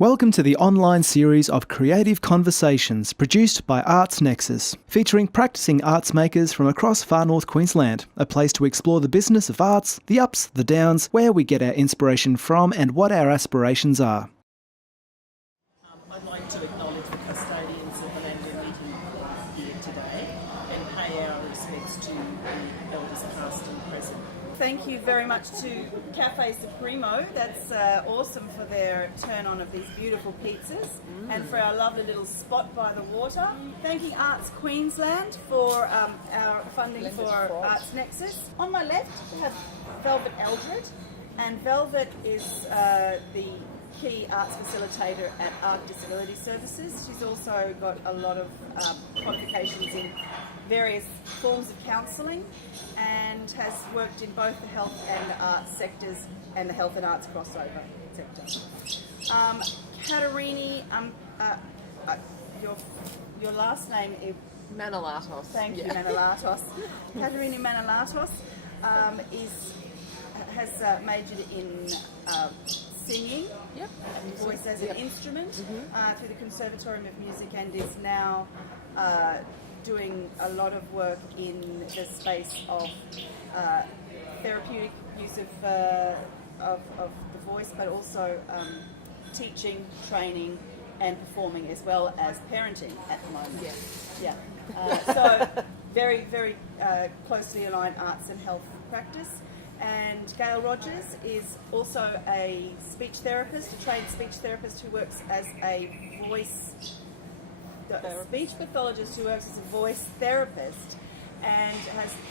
Welcome to the online series of creative conversations produced by Arts Nexus, featuring practicing arts makers from across far north Queensland, a place to explore the business of arts, the ups, the downs, where we get our inspiration from and what our aspirations are. I'd like to acknowledge the custodians of the land we're meeting here today and pay our respects to the elders past and present. Thank you very much to Cafe Supremo, that's awesome for their turn on of these beautiful pizzas and for our lovely little spot by the water. Thanking Arts Queensland for our funding for Arts Nexus. On my left we have Velvet Eldred, and Velvet is the key arts facilitator at Art Disability Services. She's also got a lot of qualifications in various forms of counselling and has worked in both the health and the arts sectors and the health and arts crossover sector. Katerini, your last name is Manolatos. Thank you, Manolatos. Katerini Manolatos has majored in singing, voice as an instrument through the Conservatorium of Music, and is now doing a lot of work in the space of therapeutic use of the voice, but also teaching, training, and performing, as well as parenting at the moment. So very, very closely aligned arts and health practice. And Gail Rogers is also a speech therapist, a trained speech therapist who works as a speech pathologist who works as a voice therapist, and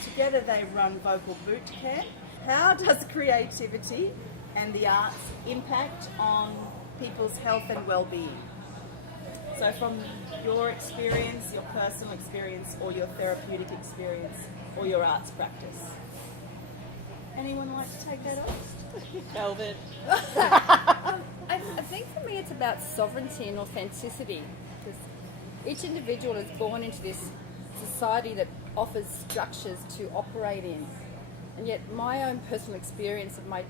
together they run Vocal Boot Camp. How does creativity and the arts impact on people's health and well-being? So from your experience, your personal experience, or your therapeutic experience, or your arts practice. Anyone like to take that off? Velvet. I think for me it's about sovereignty and authenticity, because each individual is born into this society that offers structures to operate in, and yet my own personal experience of my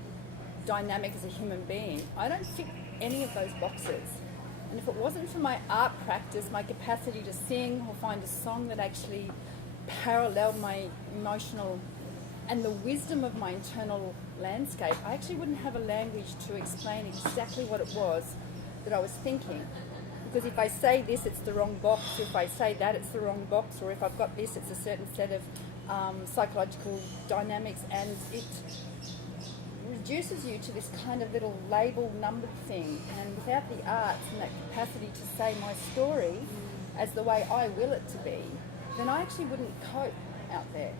dynamic as a human being, I don't fit any of those boxes. And if it wasn't for my art practice, my capacity to sing or find a song that actually paralleled my emotional and the wisdom of my internal landscape, I actually wouldn't have a language to explain exactly what it was that I was thinking. Because if I say this, it's the wrong box. If I say that, it's the wrong box. Or if I've got this, it's a certain set of psychological dynamics, and it reduces you to this kind of little label numbered thing. And without the arts and that capacity to say my story as the way I will it to be, then I actually wouldn't cope out there.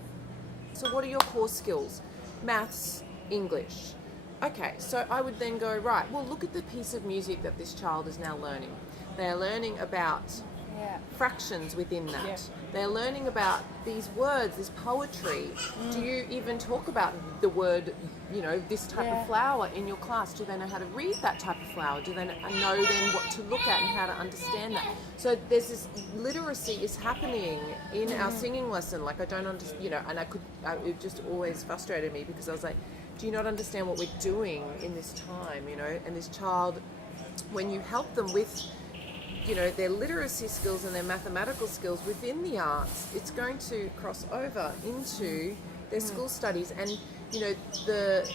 So what are your core skills? Maths, English. Okay, so I would then go, right, well, look at the piece of music that this child is now learning. They are learning about fractions within that. They're learning about these words, this poetry. Do you even talk about the word, this type of flower in your class? Do they know how to read that type of flower? Do they know then what to look at and how to understand that? So there's this literacy is happening in our singing lesson. Like I don't understand, and it just always frustrated me, because I was like, do you not understand what we're doing in this time, And this child, when you help them with their literacy skills and their mathematical skills within the arts, it's going to cross over into their school studies. And the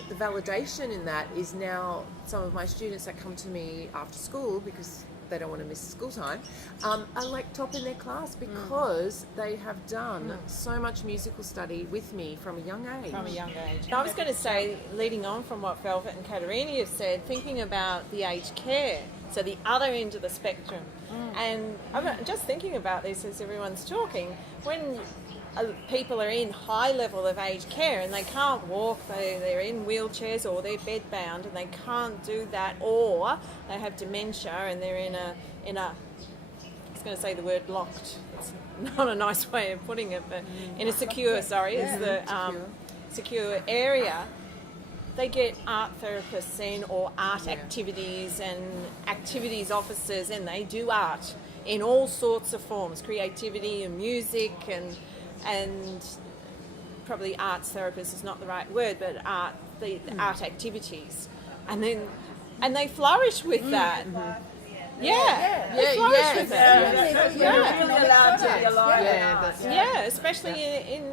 validation in that is now some of my students that come to me after school because they don't want to miss school time are like top in their class because they have done so much musical study with me from a young age. I was going to say, leading on from what Velvet and Katerini have said, thinking about the aged care, so the other end of the spectrum. And I'm just thinking about this as everyone's talking. When people are in high level of aged care and they can't walk, they're in wheelchairs or they're bedbound and they can't do that, or they have dementia and they're in a I was going to say the word locked. It's not a nice way of putting it, but in a secure, secure area. They get art therapists in, or art activities and activities officers, and they do art in all sorts of forms, creativity and music and probably arts therapist is not the right word, but art activities. And they flourish with that. Yeah, Yeah, flourish yes. with it. You're really allowed to be alive. Yeah, Especially in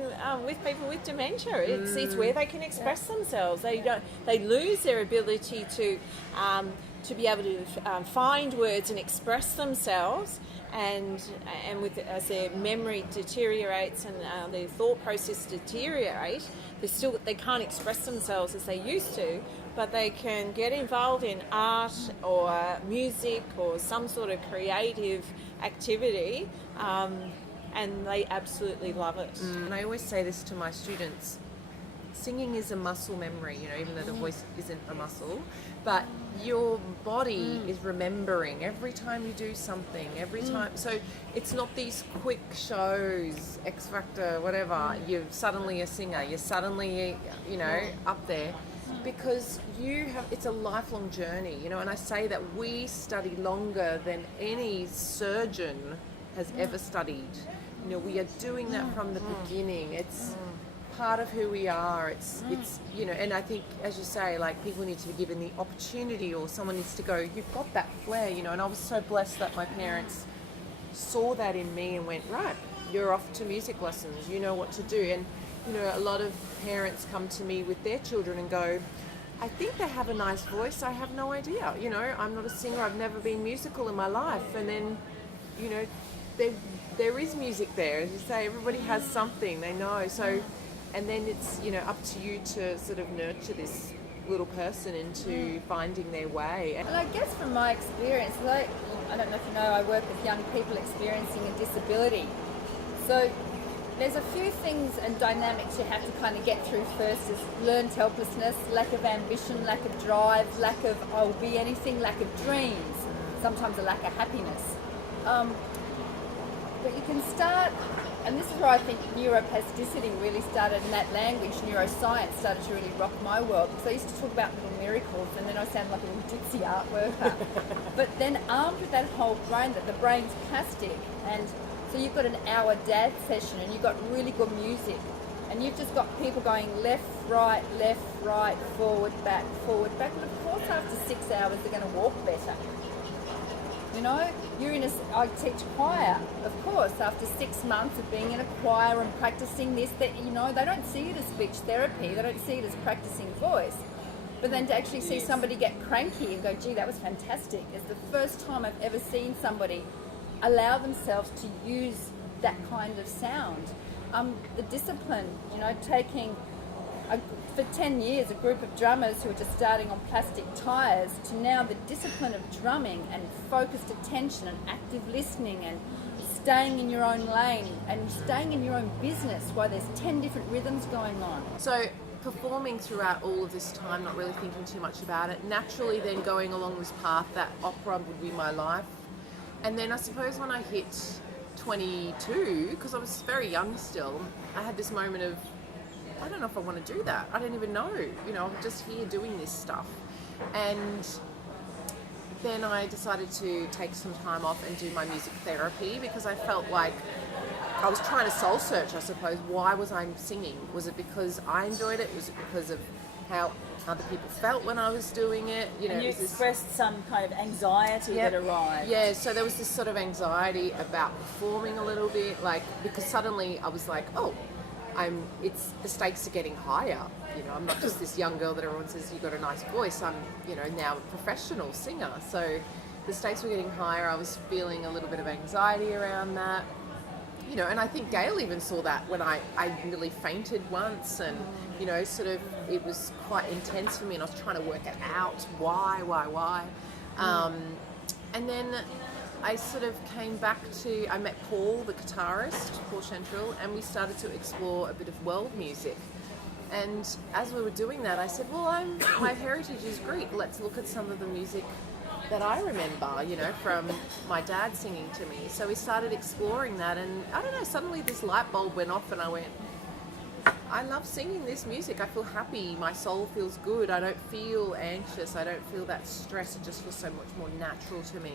with people with dementia, it's where they can express themselves. They lose their ability to be able to find words and express themselves, and as their memory deteriorates and their thought process deteriorate, they can't express themselves as they used to. But they can get involved in art or music or some sort of creative activity, and they absolutely love it. And I always say this to my students: singing is a muscle memory, even though the voice isn't a muscle, but your body is remembering every time you do something, every time. So it's not these quick shows, X Factor, whatever, you're suddenly a singer, you're suddenly, up there. Because it's a lifelong journey, and I say that we study longer than any surgeon has ever studied. We are doing that from the beginning. It's part of who we are. It's and I think, as you say, like, people need to be given the opportunity, or someone needs to go, you've got that flair, and I was so blessed that my parents saw that in me and went, right, you're off to music lessons, you know what to do. And a lot of parents come to me with their children and go, I think they have a nice voice, I have no idea. I'm not a singer, I've never been musical in my life. And then, there is music there. As you say, everybody has something, they know. So, and then it's, up to you to sort of nurture this little person into finding their way. And I guess from my experience, I don't know if you know, I work with young people experiencing a disability. So there's a few things and dynamics you have to kind of get through first: is learned helplessness, lack of ambition, lack of drive, lack of I'll be anything, lack of dreams, sometimes a lack of happiness. But you can start, and this is where I think neuroplasticity really started, in that language, neuroscience started to really rock my world. Because I used to talk about little miracles, and then I sound like a little ditzy art worker. But then armed with that whole brain, that the brain's plastic, and so you've got an hour dance session and you've got really good music, and you've just got people going left, right, forward, back. And of course after 6 hours they're going to walk better. I teach choir. Of course, after 6 months of being in a choir and practicing this, they don't see it as speech therapy, they don't see it as practicing voice. But then to actually see somebody get cranky and go, gee, that was fantastic. It's the first time I've ever seen somebody allow themselves to use that kind of sound. The discipline, taking for 10 years a group of drummers who are just starting on plastic tyres to now the discipline of drumming and focused attention and active listening and staying in your own lane and staying in your own business while there's 10 different rhythms going on. So performing throughout all of this time, not really thinking too much about it, naturally then going along this path that opera would be my life. And then I suppose when I hit 22, because I was very young still, I had this moment of, I don't know if I want to do that. I don't even know. I'm just here doing this stuff. And then I decided to take some time off and do my music therapy, because I felt like I was trying to soul search, I suppose. Why was I singing? Was it because I enjoyed it? Was it because of how other people felt when I was doing it? And you expressed some kind of anxiety that arrived. Yeah, so there was this sort of anxiety about performing a little bit, because suddenly I was like, oh, the stakes are getting higher. I'm not just this young girl that everyone says you've got a nice voice. I'm, now a professional singer. So the stakes were getting higher. I was feeling a little bit of anxiety around that. And I think Gail even saw that when I nearly fainted once, and it was quite intense for me, and I was trying to work it out. Why? And then I sort of came back I met Paul, the guitarist, Paul Chantrell, and we started to explore a bit of world music. And as we were doing that, I said, well, my heritage is Greek. Let's look at some of the music that I remember, from my dad singing to me. So we started exploring that, and I don't know, suddenly this light bulb went off and I went, I love singing this music. I feel happy. My soul feels good. I don't feel anxious. I don't feel that stress. It just feels so much more natural to me.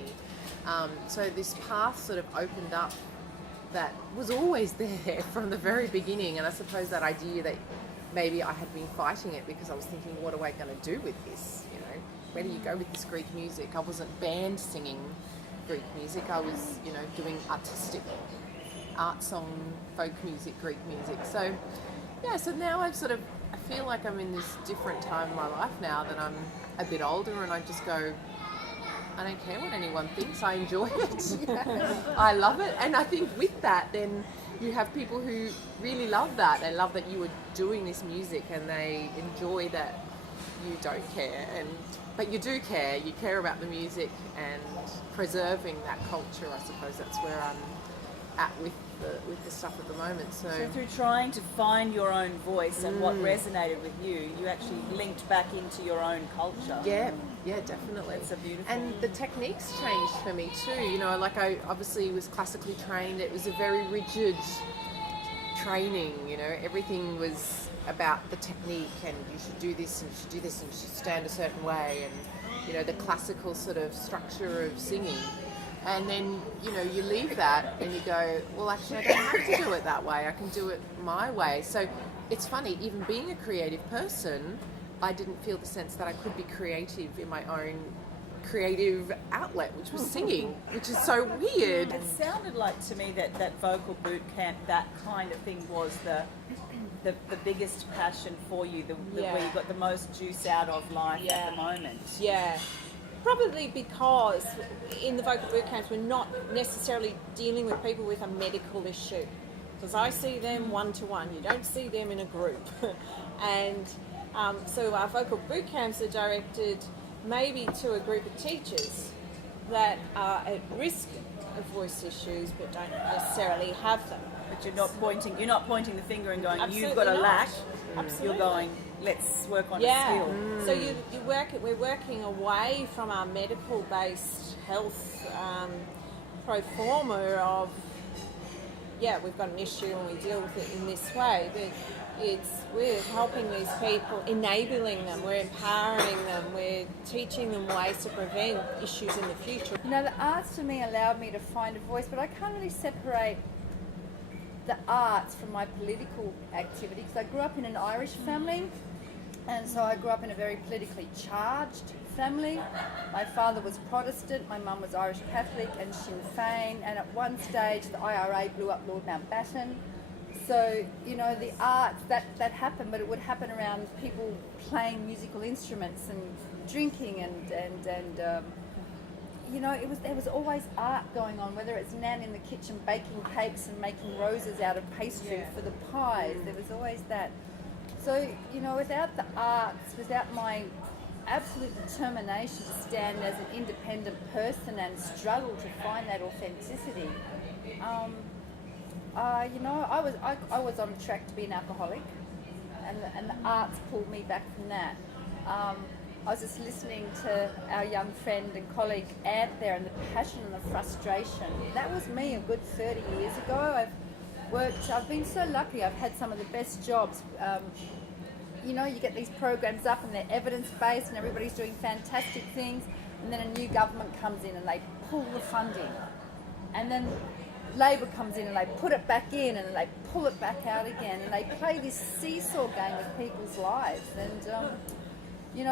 So this path sort of opened up that was always there from the very beginning. And I suppose that idea that maybe I had been fighting it because I was thinking, what am I going to do with this? Where do you go with this Greek music? I wasn't band singing. Greek music. I was, doing artistic art song, folk music, Greek music. So, yeah, so now I feel like I'm in this different time in my life now that I'm a bit older, and I just go, I don't care what anyone thinks, I enjoy it. I love it. And I think with that, then you have people who really love that. They love that you are doing this music, and they enjoy that you don't care, but you do care. You care about the music and preserving that culture. I suppose that's where I'm at with the stuff at the moment. So through trying to find your own voice and what resonated with you, you actually linked back into your own culture. Yeah, definitely. It's a beautiful. And the techniques changed for me too. Like I obviously was classically trained. It was a very rigid training. Everything was about the technique, and you should do this, and you should do this, and you should stand a certain way, and the classical sort of structure of singing. And then, you leave that and you go, well, actually, I don't have to do it that way. I can do it my way. So it's funny, even being a creative person, I didn't feel the sense that I could be creative in my own creative outlet, which was singing, which is so weird. It sounded like to me that vocal boot camp, that kind of thing, was the biggest passion for you, where you got the most juice out of life at the moment. Yeah. Probably because in the vocal boot camps we're not necessarily dealing with people with a medical issue, because I see them one-to-one. You don't see them in a group. And so our vocal boot camps are directed maybe to a group of teachers that are at risk of voice issues but don't necessarily have them. But you're not pointing the finger and going, Absolutely you've got a not. lack. Absolutely. You're going, let's work on a skill. So we're working away from our medical-based health pro forma of, we've got an issue and we deal with it in this way, but we're helping these people, enabling them, we're empowering them, we're teaching them ways to prevent issues in the future. The arts for me allowed me to find a voice, but I can't really separate the arts from my political activity, because I grew up in an Irish family, and so I grew up in a very politically charged family. My father was Protestant, my mum was Irish Catholic and Sinn Féin, and at one stage the IRA blew up Lord Mountbatten. So, the arts, that happened, but it would happen around people playing musical instruments and drinking and there was always art going on, whether it's Nan in the kitchen baking cakes and making roses out of pastry for the pies. There was always that. So, without the arts, without my absolute determination to stand as an independent person and struggle to find that authenticity, I was on track to be an alcoholic, and the arts pulled me back from that. I was just listening to our young friend and colleague Ant there, and the passion and the frustration. That was me a good 30 years ago. I've been so lucky. I've had some of the best jobs. You get these programs up and they're evidence-based and everybody's doing fantastic things, and then a new government comes in and they pull the funding. And then Labor comes in and they put it back in and they pull it back out again, and they play this seesaw game with people's lives. And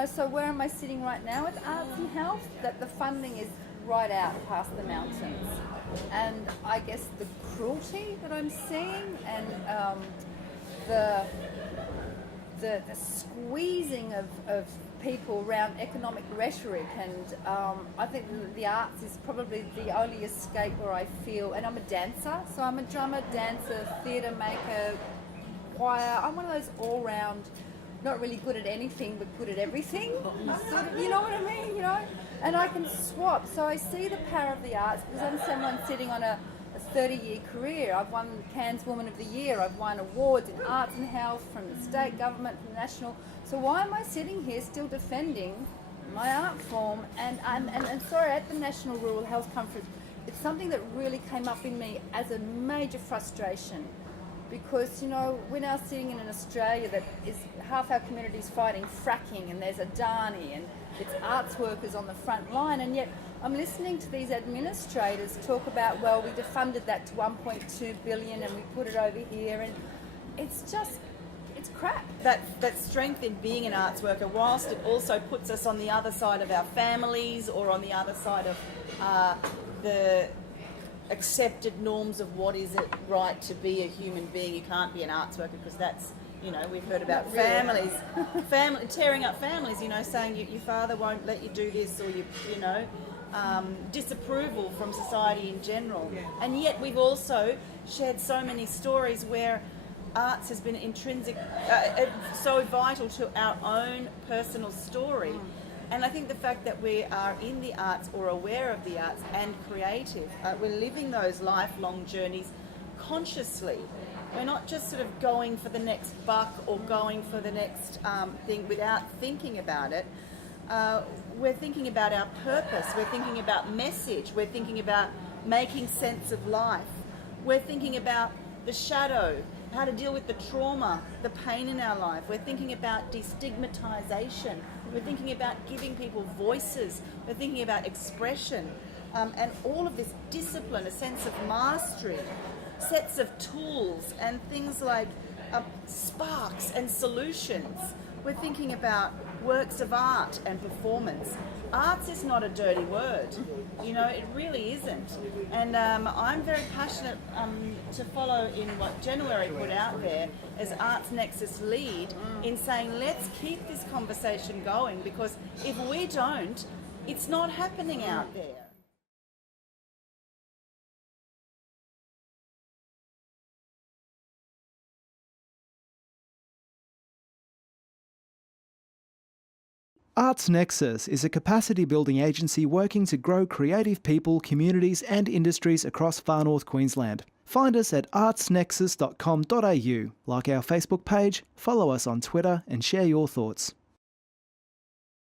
so where am I sitting right now with arts and health? That the funding is right out past the mountains, and I guess the cruelty that I'm seeing, and the squeezing of people around economic rhetoric, and I think the arts is probably the only escape where I feel. And I'm a dancer, so I'm a drummer, dancer, theatre maker, choir. I'm one of those all-round, not really good at anything but good at everything. You know what I mean? And I can swap. So I see the power of the arts, because I'm someone sitting on a 30-year career. I've won Cairns Woman of the Year. I've won awards in arts and health from the state government, from the national. So why am I sitting here still defending my art form? And sorry, at the National Rural Health Conference, it's something that really came up in me as a major frustration. Because, we're now sitting in an Australia that is half our community's fighting fracking, and there's Adani, and it's arts workers on the front line, and yet I'm listening to these administrators talk about, well, we defunded that to 1.2 billion and we put it over here, and it's crap. That strength in being an arts worker, whilst it also puts us on the other side of our families or on the other side of the accepted norms of what is it right to be a human being. You can't be an arts worker because that's, you know, we've heard about families, tearing up families, you know, saying your father won't let you do this, or disapproval from society in general. And yet we've also shared so many stories where arts has been intrinsic, so vital to our own personal story. And I think the fact that we are in the arts or aware of the arts and creative, we're living those lifelong journeys consciously. We're not just sort of going for the next buck or going for the next thing without thinking about it. We're thinking about our purpose. We're thinking about message. We're thinking about making sense of life. We're thinking about the shadow, how to deal with the trauma, the pain in our life. We're thinking about destigmatization. We're thinking about giving people voices. We're thinking about expression. And all of this discipline, a sense of mastery, sets of tools and things like sparks and solutions. We're thinking about works of art and performance. Arts is not a dirty word, you know, it really isn't. And I'm very passionate to follow in what Jenuarrie put out there as Arts Nexus lead in saying let's keep this conversation going, because if we don't, it's not happening out there. Arts Nexus is a capacity building agency working to grow creative people, communities and industries across far north Queensland. Find us at artsnexus.com.au, like our Facebook page, follow us on Twitter and share your thoughts.